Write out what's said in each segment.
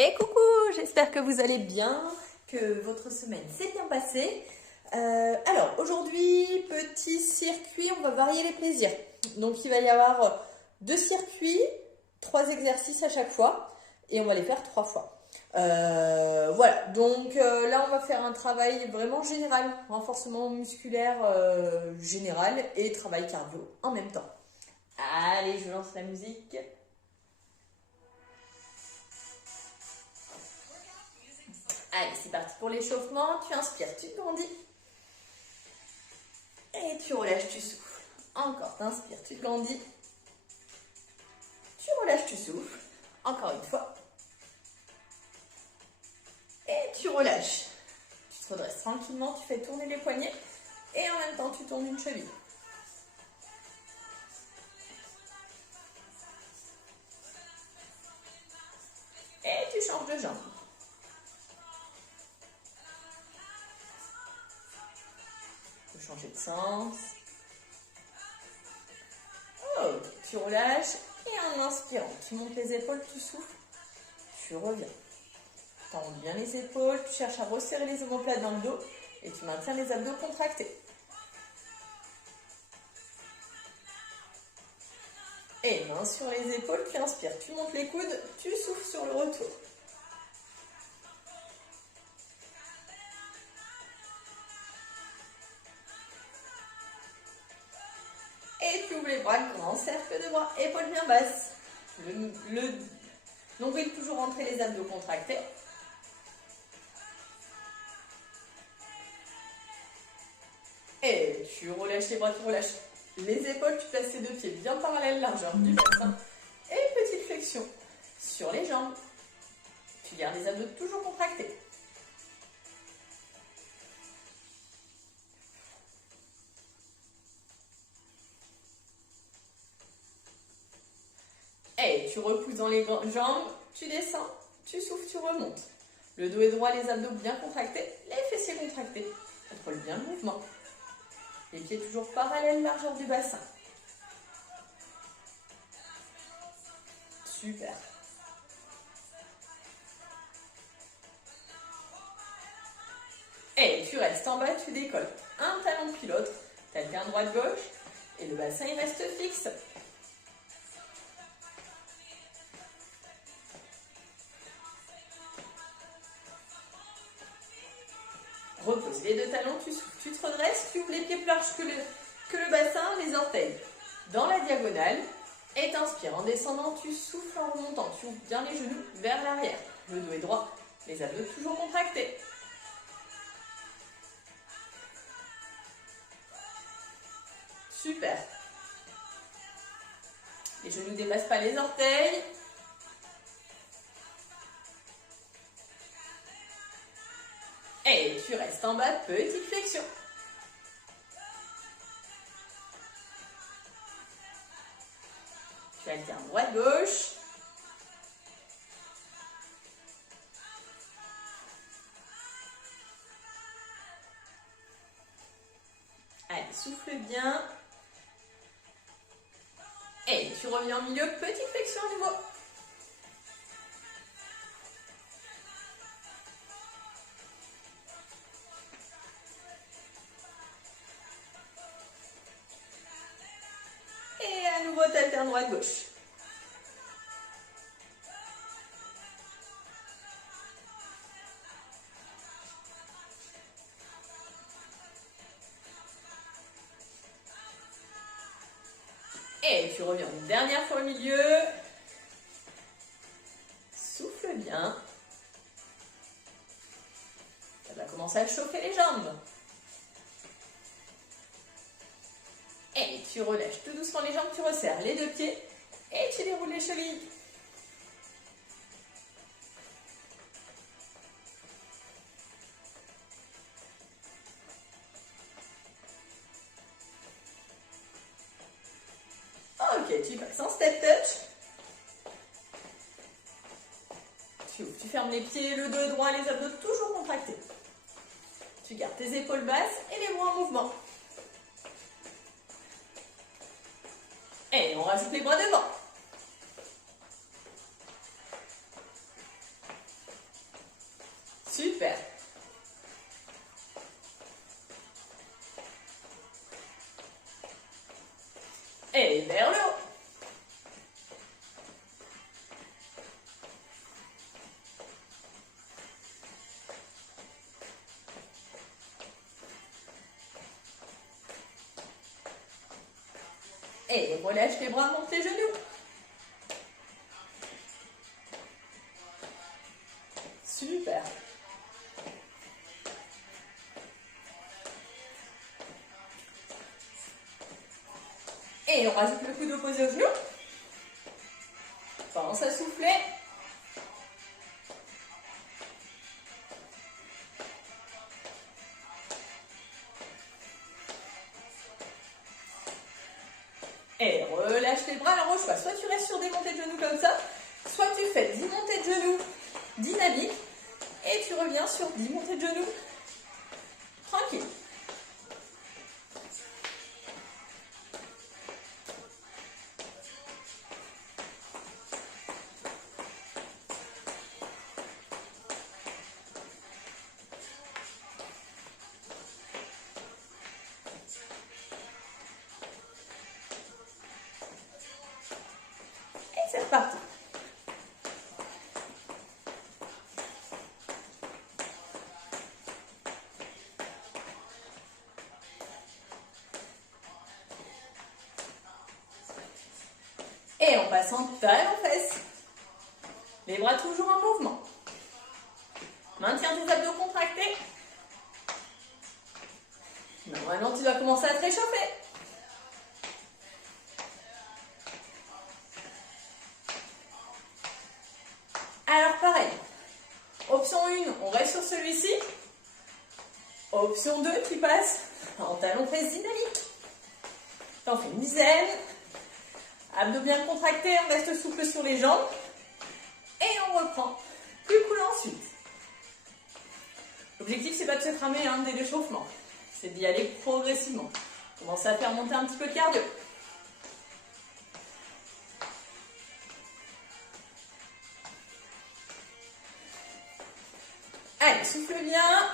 Et coucou, j'espère que vous allez bien, que votre semaine s'est bien passée. Alors aujourd'hui, petit circuit, on va varier les plaisirs. Donc il va y avoir 2 circuits, 3 exercices à chaque fois et on va les faire 3 fois. Voilà, donc là on va faire un travail vraiment général, renforcement musculaire général et travail cardio en même temps. Allez, je lance la musique. Allez, c'est parti pour l'échauffement. Tu inspires, tu grandis. Et tu relâches, tu souffles. Encore, t'inspires, tu grandis. Tu relâches, tu souffles. Encore une fois. Et tu relâches. Tu te redresses tranquillement, tu fais tourner les poignets. Et en même temps, tu tournes une cheville. Et tu changes de jambe. Tu peux changer de sens. Ok, tu relâches. Et en inspirant, tu montes les épaules, tu souffles. Tu reviens. Tends bien les épaules, tu cherches à resserrer les omoplates dans le dos et tu maintiens les abdos contractés. Et main sur les épaules, tu inspires, tu montes les coudes, tu souffles sur le retour. Et tu ouvres les bras, grand cercle de bras, épaules bien basses. Le nombril toujours rentré, les abdos contractés. Et tu relâches les bras, tu relâches les épaules, tu places les 2 pieds bien parallèles, largeur du bassin. Et petite flexion sur les jambes. Tu gardes les abdos toujours contractés. Et tu repousses dans les jambes, tu descends, tu souffles, tu remontes. Le dos est droit, les abdos bien contractés, les fessiers contractés. Contrôle bien le mouvement. Les pieds toujours parallèles, largeur du bassin. Super. Et tu restes en bas, tu décolles un talon puis l'autre, tel qu'un droite-gauche, et le bassin il reste fixe. Repose les 2 talons, tu souffles, tu te redresses, tu ouvres les pieds plus larges que le bassin, les orteils dans la diagonale. Et t'inspires en descendant, tu souffles en remontant, tu ouvres bien les genoux vers l'arrière. Le dos est droit, les abdos toujours contractés. Super. Les genoux ne dépassent pas les orteils. Et tu restes en bas, petite flexion. Tu alternes droite-gauche. Allez, souffle bien. Et tu reviens au milieu, petite flexion à nouveau. Et à nouveau, tu alternes droite-gauche. Et tu reviens une dernière fois au milieu. Souffle bien. Ça va commencer à chauffer les jambes. Et tu relâches tout doucement les jambes, tu resserres les 2 pieds et tu déroules les chevilles. Ok, tu passes en step touch. Tu ouvres, tu fermes les pieds, le dos droit, les abdos toujours contractés. Tu gardes tes épaules basses et les bras en mouvement. Et on rajoute les bras devant. Super. Et vers le haut. Et relâche les bras, monte les genoux. Super. Et on rajoute le coude opposé au genou. Pense à souffler. Et relâche les bras. Alors au choix, soit tu restes sur des montées de genoux comme ça, soit tu fais 10 montées de genoux dynamiques et tu reviens sur 10 montées de genoux tranquille. Et c'est reparti. Et on passe en talons en fesses. Les bras toujours en mouvement. Maintiens tes abdos contractés. Normalement, tu dois commencer à te réchauffer. Alors pareil, option 1, on reste sur celui-ci. Option 2, tu passes en talons fesses dynamiques. T'en fais une dizaine. Abdos bien contractés, on reste souple sur les jambes. Et on reprend. Plus cool ensuite. L'objectif, c'est pas de se cramer dès l'échauffement. C'est d'y aller progressivement. Commencez à faire monter un petit peu le cardio. Allez, souffle bien.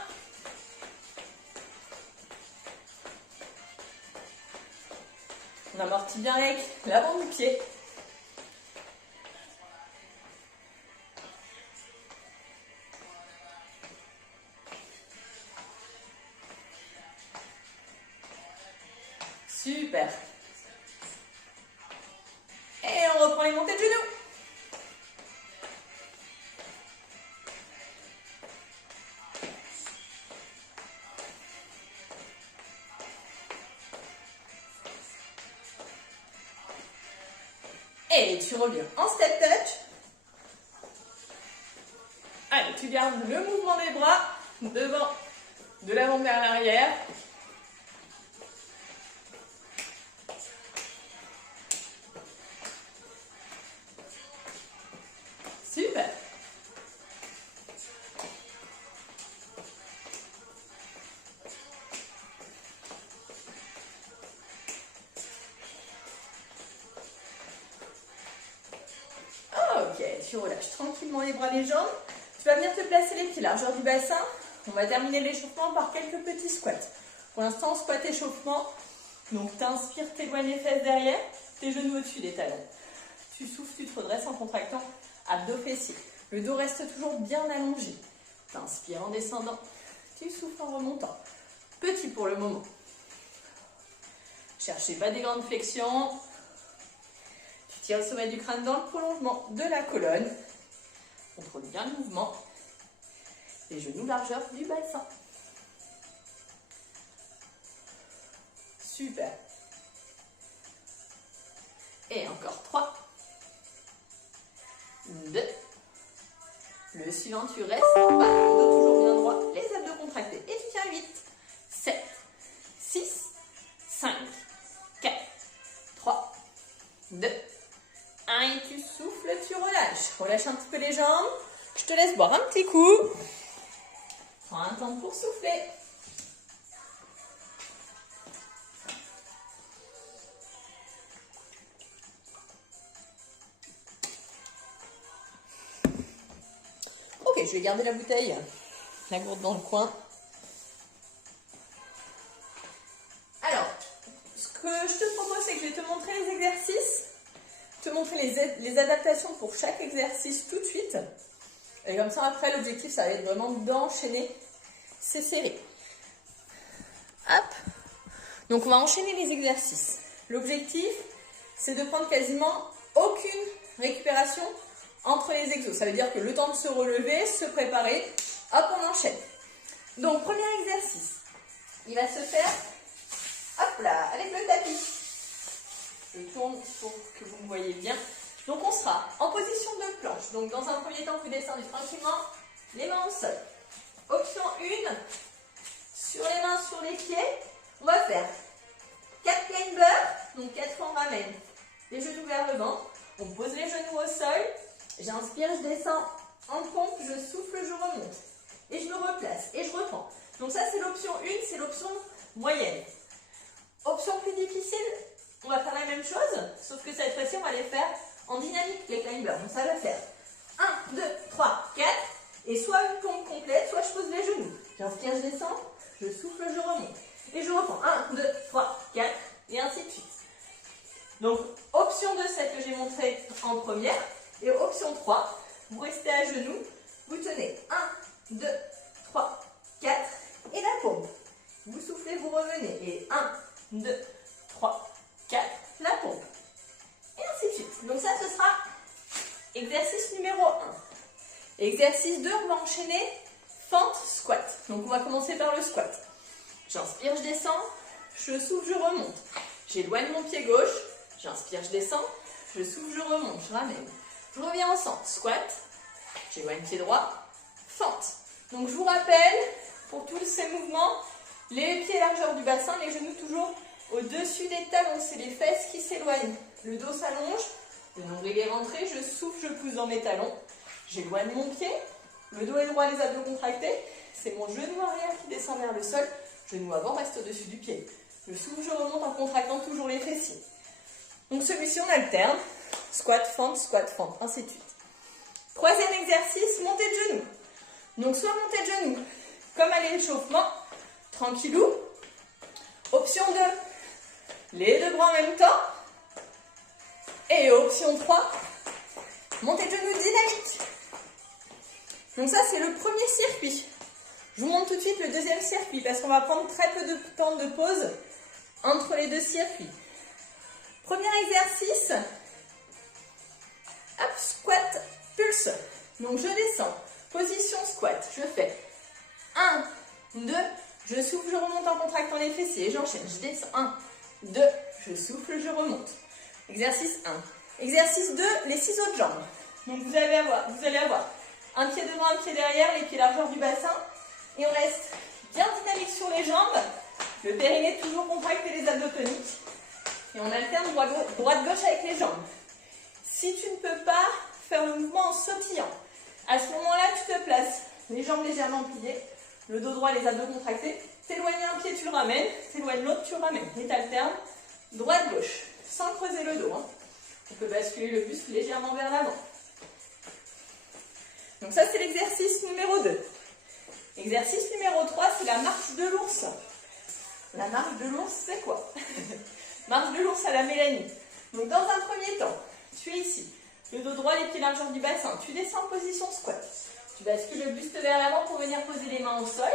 On amortit bien avec l'avant du pied. Super. Et on reprend les montées de genoux. Et tu reviens en step touch. Allez, tu gardes le mouvement des bras devant, de l'avant vers l'arrière. Super. Ok, tu relâches tranquillement les bras, les jambes. Tu vas venir te placer les pieds largeur du bassin. On va terminer l'échauffement par quelques petits squats. Pour l'instant, squat échauffement. Donc, tu inspires, t'éloignes les fesses derrière, tes genoux au-dessus des talons. Tu souffles, tu te redresses en contractant abdos fessiers. Le dos reste toujours bien allongé. Tu inspires en descendant, tu souffles en remontant. Petit pour le moment. Cherchez pas des grandes flexions. Tu tires le sommet du crâne dans le prolongement de la colonne. Contrôle bien le mouvement. Les genoux largeur du bassin. Super. Et encore 3. 2. Le suivant, tu restes en bas. Le dos toujours bien droit. Les abdos contractés. Et tu tiens 8. 7. 6. 5. 4. 3. 2. 1. Et tu souffles, tu relâches. Relâche un petit peu les jambes. Je te laisse boire un petit coup. Prends un temps pour souffler. Ok, je vais garder la bouteille la gourde dans le coin. Alors, ce que je te propose, c'est que je vais te montrer les exercices, te montrer les adaptations pour chaque exercice tout de suite. Et comme ça, après, l'objectif, ça va être vraiment d'enchaîner ces séries. Hop. Donc, on va enchaîner les exercices. L'objectif, c'est de prendre quasiment aucune récupération entre les exos. Ça veut dire que le temps de se relever, se préparer, hop, on enchaîne. Donc, premier exercice, il va se faire, hop là, avec le tapis. Je tourne pour que vous me voyez bien. Donc, on sera en position de planche. Donc, dans un premier temps, vous descendez tranquillement, les mains au sol. Option 1, sur les mains, sur les pieds, on va faire 4 climbers. Donc, 4 fois, on ramène les genoux vers le banc. On pose les genoux au sol. J'inspire, je descends en pompe, je souffle, je remonte. Et je me replace et je reprends. Donc ça, c'est l'option 1, c'est l'option moyenne. Option plus difficile, on va faire la même chose, sauf que cette fois-ci, on va les faire en dynamique, les climbers. Donc ça va faire 1, 2, 3, 4. Et soit une pompe complète, soit je pose les genoux. J'inspire, je descends, je souffle, je remonte. Et je reprends 1, 2, 3, 4, et ainsi de suite. Donc, option 2, celle que j'ai montrée en première. Et option 3, vous restez à genoux, vous tenez 1, 2, 3, 4 et la pompe. Vous soufflez, vous revenez et 1, 2, 3, 4, la pompe. Et ainsi de suite. Donc ça, ce sera exercice numéro 1. Exercice 2, on va enchaîner fente, squat. Donc on va commencer par le squat. J'inspire, je descends, je souffle, je remonte. J'éloigne mon pied gauche, j'inspire, je descends, je souffle, je remonte, je ramène. Je reviens en centre, squat, j'éloigne pied droit, fente. Donc je vous rappelle, pour tous ces mouvements, les pieds largeur du bassin, les genoux toujours au-dessus des talons, c'est les fesses qui s'éloignent. Le dos s'allonge, le nombril est rentré, je souffle, je pousse dans mes talons, j'éloigne mon pied, le dos est droit, les abdos contractés, c'est mon genou arrière qui descend vers le sol, genou avant reste au-dessus du pied. Je souffle, je remonte en contractant toujours les fessiers. Donc celui-ci, on alterne. Squat, fente, ainsi de suite. Troisième exercice, montée de genoux. Donc soit montée de genoux, comme à l'échauffement, tranquillou. Option 2, les deux bras en même temps. Et option 3, montée de genoux dynamique. Donc ça, c'est le premier circuit. Je vous montre tout de suite le deuxième circuit parce qu'on va prendre très peu de temps de pause entre les deux circuits. Premier exercice, hop, squat, pulse. Donc je descends, position squat, je fais 1, 2, je souffle, je remonte en contractant les fessiers, j'enchaîne, je descends, 1, 2, je souffle, je remonte. Exercice 1. Exercice 2, les ciseaux de jambes. Donc vous allez avoir un pied devant, un pied derrière, les pieds largeur du bassin, et on reste bien dynamique sur les jambes, le périnée toujours contracté, les abdos toniques. Et on alterne droite-gauche avec les jambes. Si tu ne peux pas faire le mouvement en sautillant, à ce moment-là, tu te places, les jambes légèrement pliées, le dos droit, les abdos contractés. T'éloignes un pied, tu le ramènes. T'éloignes l'autre, tu le ramènes. Et t'alternes droite-gauche, sans creuser le dos. On peut basculer le buste légèrement vers l'avant. Donc ça, c'est l'exercice numéro 2. Exercice numéro 3, c'est la marche de l'ours. La marche de l'ours, c'est quoi? Marche de l'ours à la Mélanie. Donc dans un premier temps, tu es ici, le dos droit, les pieds largeur du bassin. Tu descends en position squat. Tu bascules le buste vers l'avant pour venir poser les mains au sol.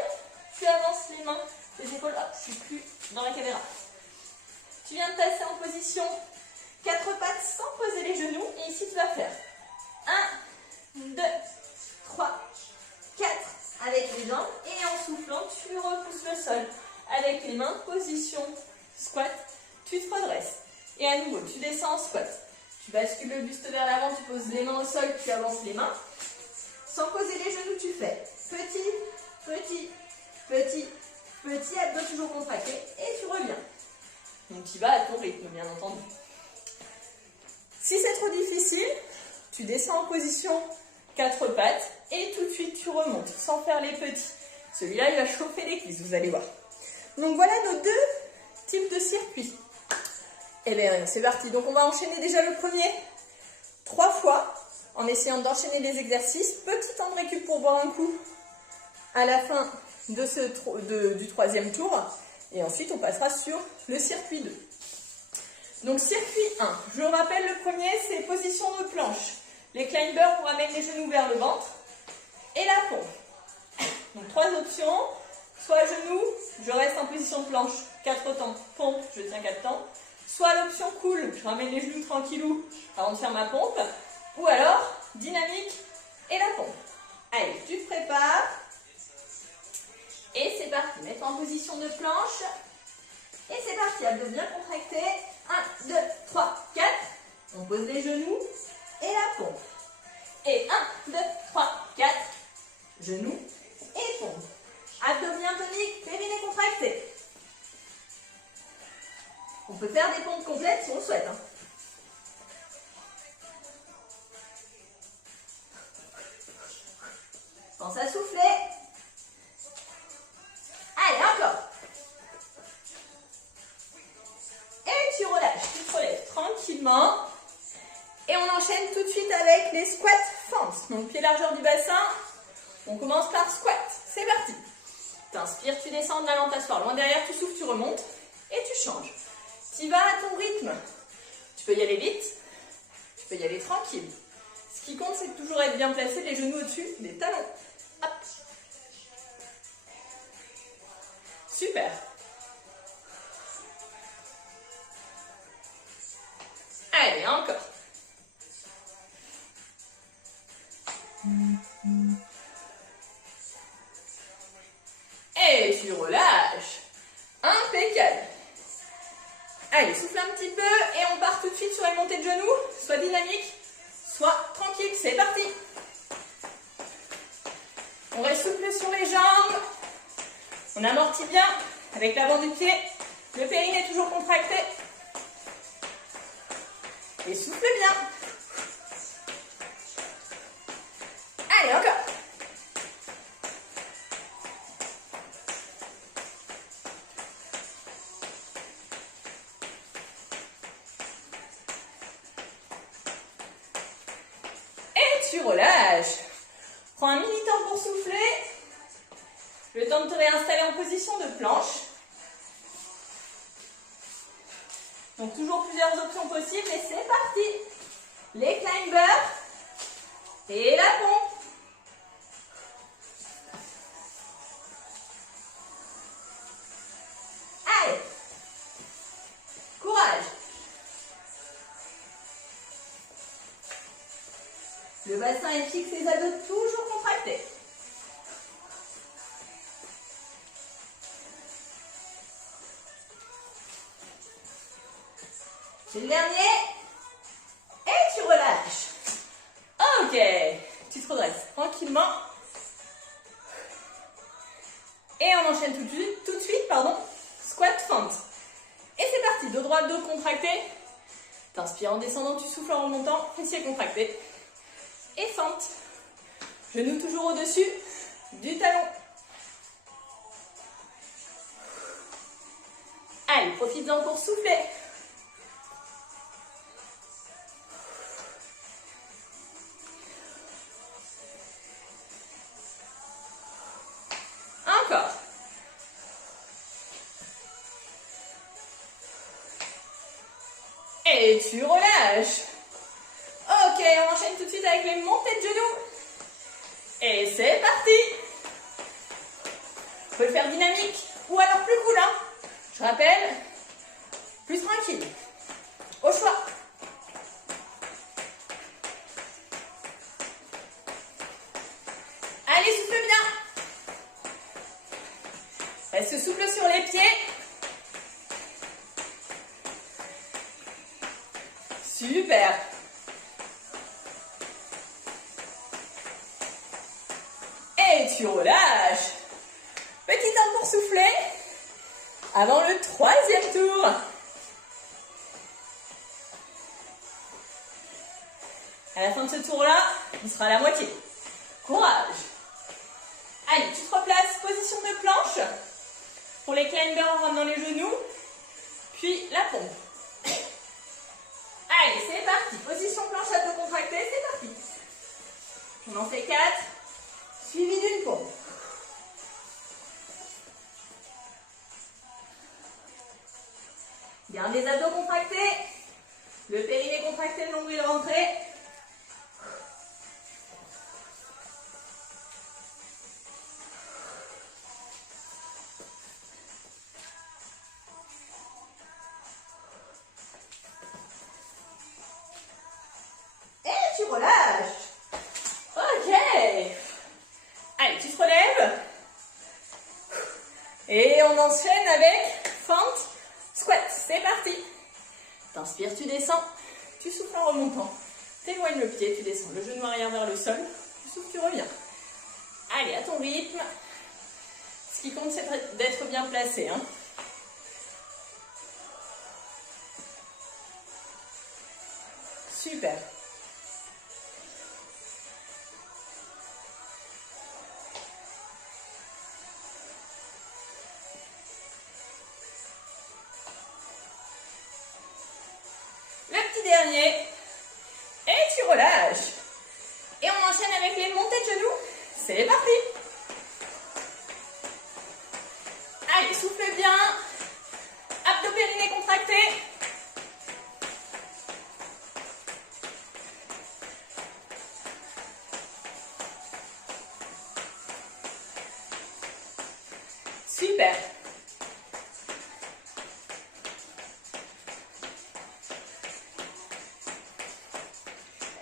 Tu avances les mains, les épaules. Hop, je suis plus dans la caméra. Tu viens de passer en position 4 pattes sans poser les genoux. Et ici, tu vas faire 1, 2, 3, 4 avec les jambes. Et en soufflant, tu repousses le sol. Avec les mains, position squat. Tu te redresses. Et à nouveau, tu descends en squat. Tu bascules le buste vers l'avant, tu poses les mains au sol, tu avances les mains. Sans poser les genoux, tu fais petit, petit, petit, petit, abdos toujours contracté, et tu reviens. Donc tu vas à ton rythme, bien entendu. Si c'est trop difficile, tu descends en position 4 pattes, et tout de suite tu remontes, sans faire les petits. Celui-là, il va chauffer les cuisses, vous allez voir. Donc voilà nos deux types de circuits. Et bien, c'est parti. Donc on va enchaîner déjà le premier 3 fois, en essayant d'enchaîner les exercices. Petit temps de récup pour boire un coup à la fin du troisième tour. Et ensuite, on passera sur le circuit 2. Donc, circuit 1. Je rappelle, le premier, c'est position de planche. Les climbers, on ramène les genoux vers le ventre. Et la pompe. Donc, 3 options. Soit genoux, je reste en position de planche, 4 temps. Pompe, je tiens 4 temps. Soit l'option cool, je ramène les genoux tranquillou avant de faire ma pompe. Ou alors, dynamique et la pompe. Allez, tu te prépares. Et c'est parti. Mets-toi en position de planche. Et c'est parti. Abdos bien contractés. 1, 2, 3, 4. On pose les genoux et la pompe. Et 1, 2, 3, 4. Genoux et pompe. Abdos bien toniques, périnée contracté. On peut faire des pompes complètes si on le souhaite. Pense à souffler. Allez, encore. Et tu relâches, tu te relèves tranquillement. Et on enchaîne tout de suite avec les squats fentes. Donc, pied largeur du bassin. On commence par squat. C'est parti. T'inspires, tu descends de la lente t'asseoir. Loin derrière, tu souffles, tu remontes. Et tu changes. Tu vas à ton rythme. Tu peux y aller vite. Tu peux y aller tranquille. Ce qui compte, c'est de toujours être bien placé, les genoux au-dessus des talons. Hop. Super. Allez, encore. Et tu relâches. Impeccable. Allez, souffle un petit peu et on part tout de suite sur une montée de genoux, soit dynamique, soit tranquille. C'est parti. On reste souple sur les jambes. On amortit bien avec l'avant du pied. Le périnée est toujours contracté. Et souffle bien. Allez, encore. Et tu relâches. Prends un mini temps pour souffler. Le temps de te réinstaller en position de planche. Donc toujours plusieurs options possibles et c'est parti. Les climbers et la pompe. Allez. Courage. Le bassin est fixe, les abdos toujours contractés. C'est le dernier. Et tu relâches. Ok. Tu te redresses tranquillement. Et on enchaîne tout de suite, squat fente. Et c'est parti. Dos droit, dos contracté. T'inspires en descendant, tu souffles en remontant. Fessiers contractés. Et fente. Genoux toujours au-dessus du talon. Allez, profite-en pour souffler. Encore. Et tu relâches. Ok, on enchaîne tout de suite avec les montées de genoux. Et c'est parti. On peut le faire dynamique ou alors plus cool. Je rappelle, plus tranquille. Au choix. Allez, souffle bien. Reste souple sur les pieds. Super. Et tu relâches. Petit temps pour souffler avant le troisième tour. À la fin de ce tour-là, on sera à la moitié. Courage. Allez, tu te replaces, position de planche. Pour les climbers, on rentre dans les genoux. Puis la pompe. Allez, c'est parti. Position planche à dos contracté, c'est parti. On en fait 4. Suivi d'une pompe. Garde les abdos contractés. Le périnée contracté, le nombril rentré. Et tu relâches. Ok. Allez, tu te relèves. Et on enchaîne avec fente, squat. C'est parti. T'inspires, tu descends. Tu souffles en remontant. T'éloignes le pied, tu descends le genou arrière vers le sol. Tu souffles, tu reviens. Allez, à ton rythme. Ce qui compte, c'est d'être bien placé. Hein. Super. Le petit dernier. Et tu relâches. Et on enchaîne avec les montées de genoux. C'est parti. Allez, souffle bien. Abdos périnée contracté. Super.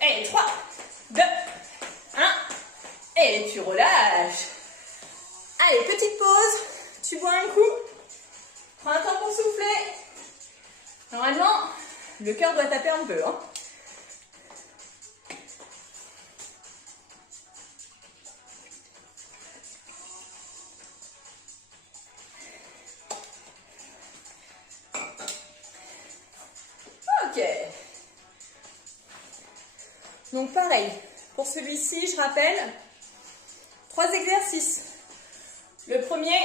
Et 3, 2, 1. Et tu relâches. Allez, petite pause. Tu bois un coup. Prends un temps pour souffler. Normalement, le cœur doit taper un peu. Hein. Ok. Donc pareil, pour celui-ci, je rappelle, 3 exercices. Le premier,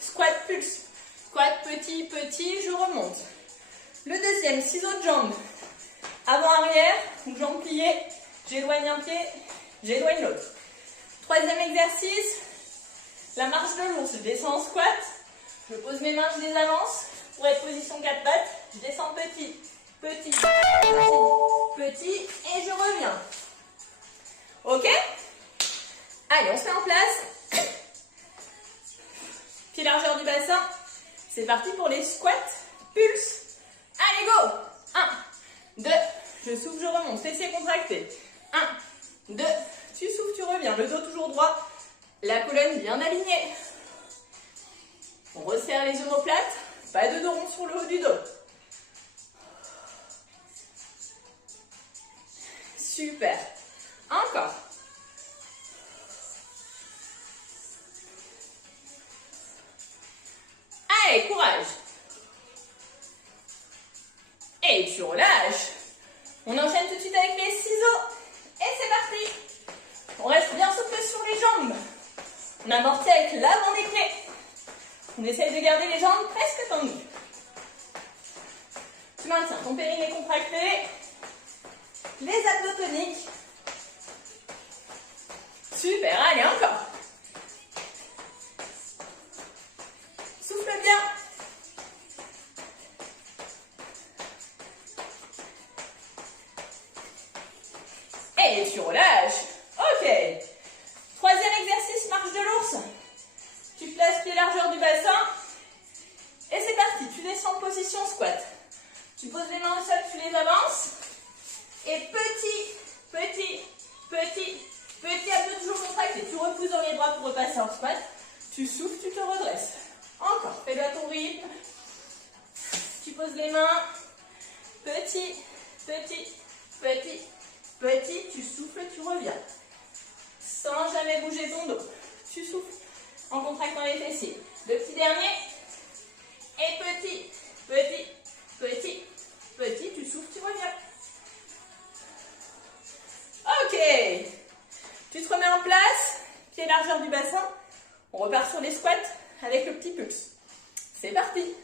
squat pulse. Squat petit, petit, je remonte. Le deuxième, ciseaux de jambes. Avant-arrière, ou jambes pliées, j'éloigne un pied, j'éloigne l'autre. Troisième exercice, la marche de l'ours. Je descends en squat, je pose mes mains, je les avance. Pour être position 4 pattes, je descends petit, petit, petit, petit, et je reviens. Ok? Allez, on se met en place. Pied largeur du bassin. C'est parti pour les squats. Pulse. Allez, go! 1, 2, je souffle, je remonte. Fessiers contractés. 1, 2, tu souffles, tu reviens. Le dos toujours droit. La colonne bien alignée. On resserre les omoplates. Pas de dos rond sur le haut du dos. Super. Encore. Allez, courage. Et tu relâches. On enchaîne tout de suite avec les ciseaux. Et c'est parti. On reste bien souple sur les jambes. On amortit avec l'avant des pieds. On essaye de garder les jambes presque tendues. Tu maintiens ton périnée contracté. Les abdos toniques. Super, allez, encore. Souffle bien. Et tu relâches. Ok. Troisième exercice, marche de l'ours. Tu places pied largeur du bassin. Et c'est parti. Tu descends en position squat. Tu poses les mains au sol, tu les avances. Et petit, petit, petit, petit abdos toujours contracté. Tu repousses dans les bras pour repasser en squat. Tu souffles, tu te redresses. Encore. Fais-le à ton rythme. Tu poses les mains. Petit, petit, petit, petit. Tu souffles, tu reviens. Sans jamais bouger ton dos. Tu souffles en contractant les fessiers. Le petit dernier. Et petit, petit, petit, petit. Tu souffles, tu reviens. Ok. Tu te remets en place. Pied largeur du bassin. On repart sur les squats avec le petit pulse. C'est parti.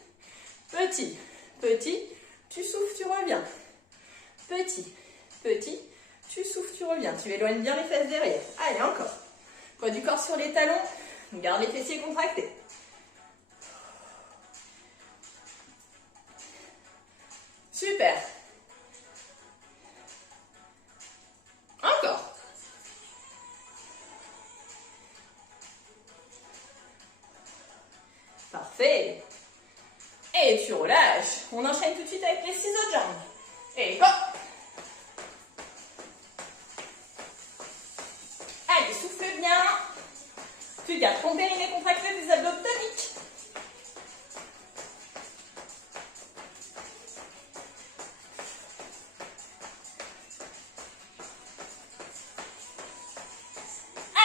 Petit, petit. Tu souffles, tu reviens. Petit, petit. Tu souffles, tu reviens. Tu éloignes bien les fesses derrière. Allez, encore. Poids du corps sur les talons. Garde les fessiers contractés. Super. Encore. Parfait. Et tu relâches. On enchaîne tout de suite avec les 6 autres jambes. Et hop. Allez, souffle bien. Tu gardes ton périnée contracté des abdos toniques.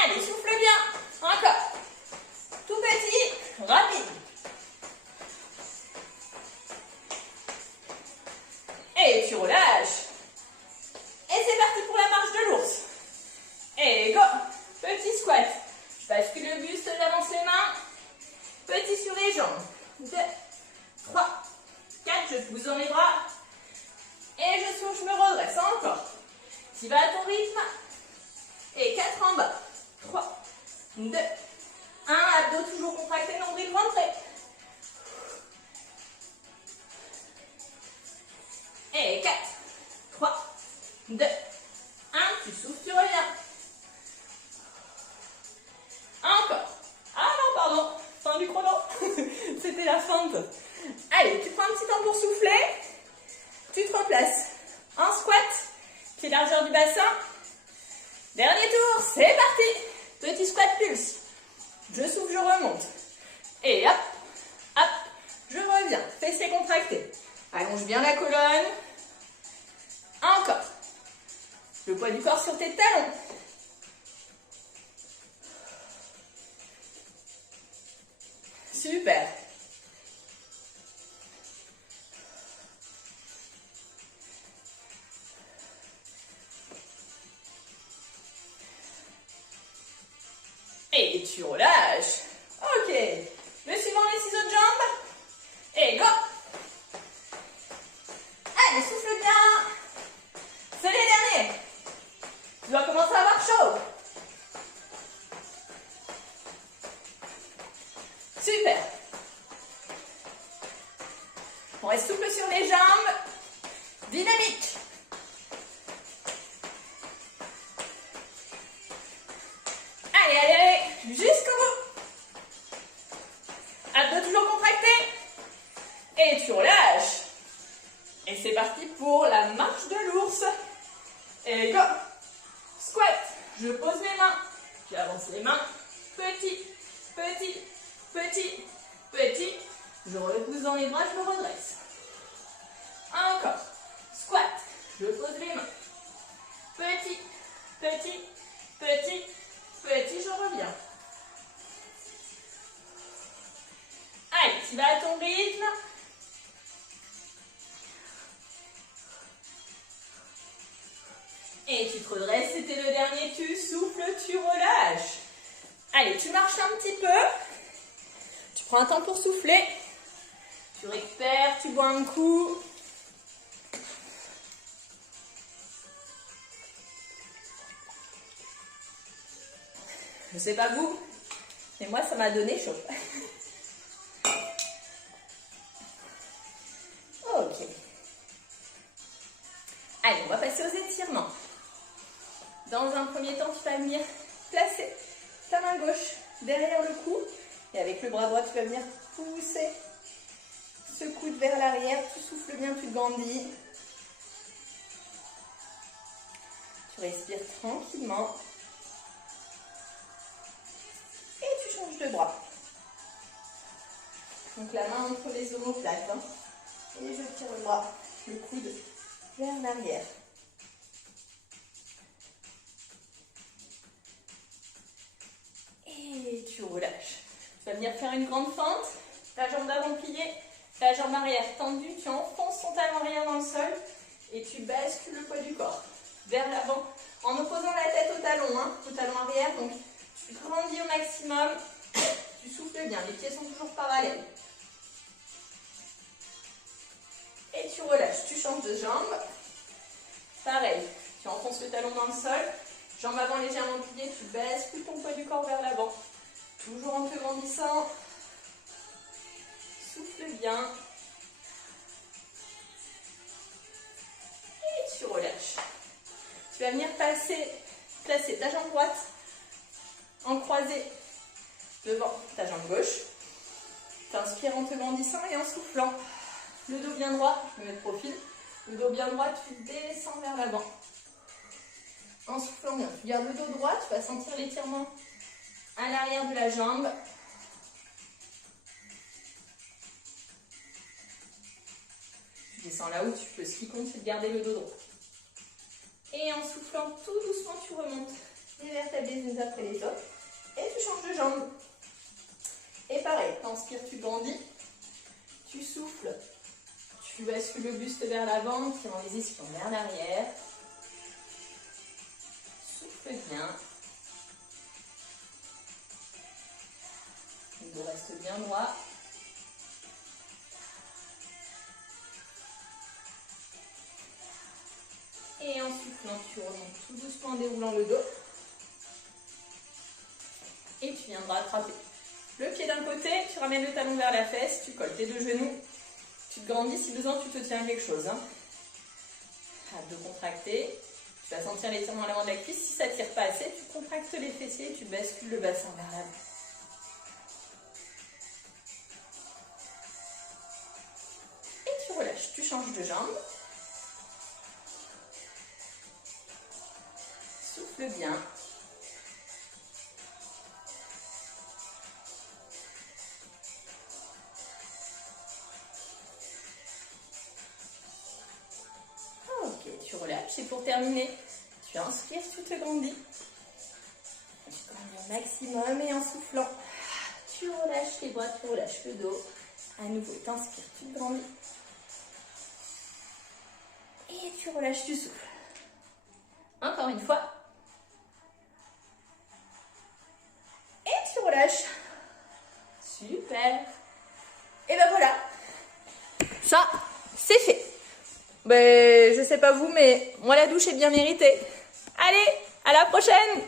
Allez, souffle bien. Encore. Tout petit, rapide. Et tu relâches. Et c'est parti pour la marche de l'ours. Et go. Petit squat. Je bascule le buste, j'avance les mains. Petit sur les jambes. 2, 3, 4, je pousse dans les bras. Et je souffle, je me redresse. Encore. Tu vas à ton rythme. Et 4 en bas. 3, 2, 1. Abdos toujours contractés, nombril rentré. Et 4, 3, 2, 1. Tu souffles, tu reviens. Encore. Ah non, pardon. Fin du chrono. C'était la feinte. Allez, tu prends un petit temps pour souffler. Tu te replaces en squat. Pied largeur du bassin. Dernier tour, c'est parti. Petit squat pulse. Je souffle, je remonte. Et hop, hop, je reviens. Fessiers contractés. Allonge bien la colonne. Encore. Le poids du corps sur tes talons. Super. Et tu relâches. Ok. Le suivant, les 6 autres jambes. Et go. Allez, souffle bien. C'est les derniers. Tu dois commencer à avoir chaud. Super. On reste souple sur les jambes. Dynamique. Allez, allez, allez. Jusqu'au bout. Abdos toujours contractés. Et tu relâches. Et c'est parti pour la marche de l'ours. Et go. Squat. Je pose mes mains. J'avance les mains. Petit, petit, petit, petit. Je repousse dans les bras, je me redresse. Encore. Squat. Je pose les mains. Petit, petit, petit, petit, je reviens. Allez, tu vas à ton rythme. Et tu te redresses, c'était le dernier, tu souffles, tu relâches. Allez, tu marches un petit peu. Tu prends un temps pour souffler. Tu récupères, tu bois un coup. Je sais pas vous, mais moi ça m'a donné chaud. Ok. Allez, on va passer aux étirements. Dans un premier temps, tu vas venir placer ta main gauche derrière le cou. Et avec le bras droit, tu vas venir pousser ce coude vers l'arrière. Tu souffles bien, tu grandis. Tu respires tranquillement. Et tu changes de bras. Donc la main entre les omoplates. Hein. Et je tire le bras, le coude vers l'arrière. Et tu relâches. Tu vas venir faire une grande fente. La jambe d'avant pliée, la jambe arrière tendue. Tu enfonces ton talon arrière dans le sol et tu bascules le poids du corps vers l'avant en opposant la tête au talon, hein, au talon arrière. Donc tu grandis au maximum. Tu souffles bien. Les pieds sont toujours parallèles. Et tu relâches. Tu changes de jambe. Pareil. Tu enfonces le talon dans le sol. Jambe avant légèrement pliée, tu bascules ton poids du corps vers l'avant. Toujours en te grandissant. Souffle bien. Tu vas venir placer ta jambe droite en croisée devant ta jambe gauche. T'inspires en te grandissant et en soufflant. Le dos bien droit, je me mets de profil. Le dos bien droit, tu descends vers l'avant. En soufflant bien, tu gardes le dos droit, tu vas sentir l'étirement à l'arrière de la jambe. Tu descends là où tu peux. Ce qui compte, c'est de garder le dos droit. Et en soufflant tout doucement, tu remontes les vertèbres les unes après les autres. Et tu changes de jambe. Et pareil, t'inspires, tu grandis. Tu souffles. Tu bascules le buste vers l'avant, tirant les ischions vers l'arrière. Souffle bien. Le dos reste bien droit. Et en soufflant, tu remontes tout doucement en déroulant le dos. Et tu viendras attraper le pied d'un côté, tu ramènes le talon vers la fesse, tu colles tes deux genoux. Tu te grandis, si besoin, tu te tiens quelque chose. Abdos contractés. Tu vas sentir l'étirement à l'avant de la cuisse. Si ça ne tire pas assez, tu contractes les fessiers et tu bascules le bassin vers l'avant. Et tu relâches, tu changes de jambe. Souffle bien. Tu relâches et pour terminer, tu inspires, tu te grandis. Tu grandis au maximum et en soufflant, tu relâches les bras, tu relâches le dos. À nouveau, tu inspires, tu te grandis. Et tu relâches, tu souffles. Encore une fois. Et tu relâches. Super. Et ben voilà. Ça, c'est fait. Ben, je sais pas vous, mais moi la douche est bien méritée. Allez, à la prochaine!